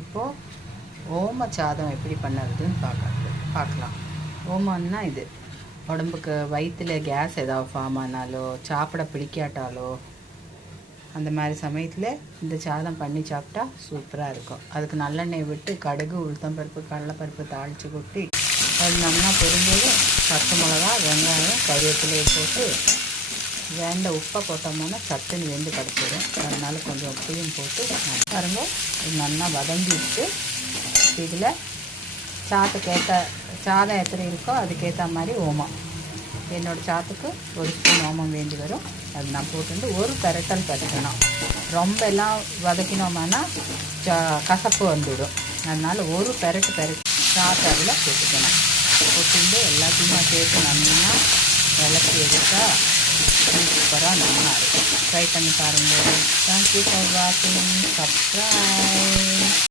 இப்போது ஓம சாதம் எப்படி பண்ணுறதுன்னு பார்க்கலாம். ஓமன்னா இது உடம்புக்கு வயிற்றில் கேஸ் ஏதாவது ஃபார்ம் ஆனாலோ சாப்பிட பிடிக்காட்டாலோ அந்த மாதிரி சமயத்தில் இந்த சாதம் பண்ணி சாப்பிட்டா சூப்பராக இருக்கும். அதுக்கு நல்லெண்ணெய் விட்டு கடுகு, உளுத்தம்பருப்பு, கடலைப்பருப்பு தாளித்து கொட்டி அது நல்லா பொரிஞ்சது பச்சை மிளகா, வெங்காயம், கருவேப்பிலையை போட்டு உப்பை போட்டோம்னா சட்டுன்னு வெந்து கிடச்சிடும். அதனால கொஞ்சம் உப்பையும் போட்டு பாருங்க நல்லா வதங்கிட்டு இதில் சாதம் எத்தனை இருக்கோ அதுக்கேற்ற மாதிரி ஓமம், என்னோடய சாத்துக்கு ஒரு ஸ்பூன் ஓமம் வேண்டி வரும். அது நான் போட்டு ஒரு பெரட்டல் பறிக்கணும். ரொம்ப எல்லாம் வதக்கினோம்னா கசப்பு வந்துவிடும். அதனால் ஒரு பெரட்டு சாத்தை அதில் போட்டுக்கணும். போட்டு எல்லாத்தையுமே சேர்த்து நல்லா விளக்கி எடுத்தா சூப்பராக நல்லா இருக்கும். ட்ரை பண்ணி பாருங்கள். தேங்க்யூ ஃபார் வாட்சிங். சப்ஸ்கிரைப்.